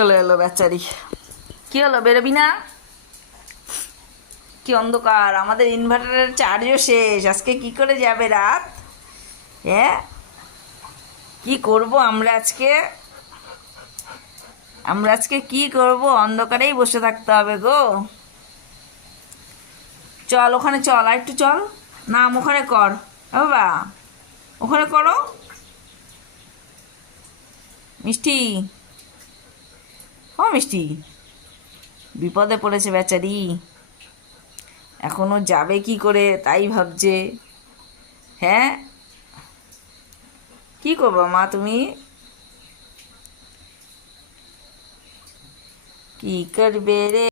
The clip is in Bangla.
চলে এলো বেচারি। কি হলো, বেরোবি না? কি অন্ধকার, আমাদের ইনভার্টারের চার্জও শেষ, আজকে কি করে যাবে রাত? হ্যাঁ, কি করব আমরা আজকে কি করব? অন্ধকারেই বসে থাকতে হবে গো। চল ওখানে, চল আর একটু চল। নাম ওখানে কর। বাবা, ওখানে করো। মিষ্টি, ও মিষ্টি, বিপদে পড়েছে বেচারি। এখনো যাবে কি করে তাই ভাবছে। হ্যাঁ, কি করবো মা তুমি? কি করবে রে?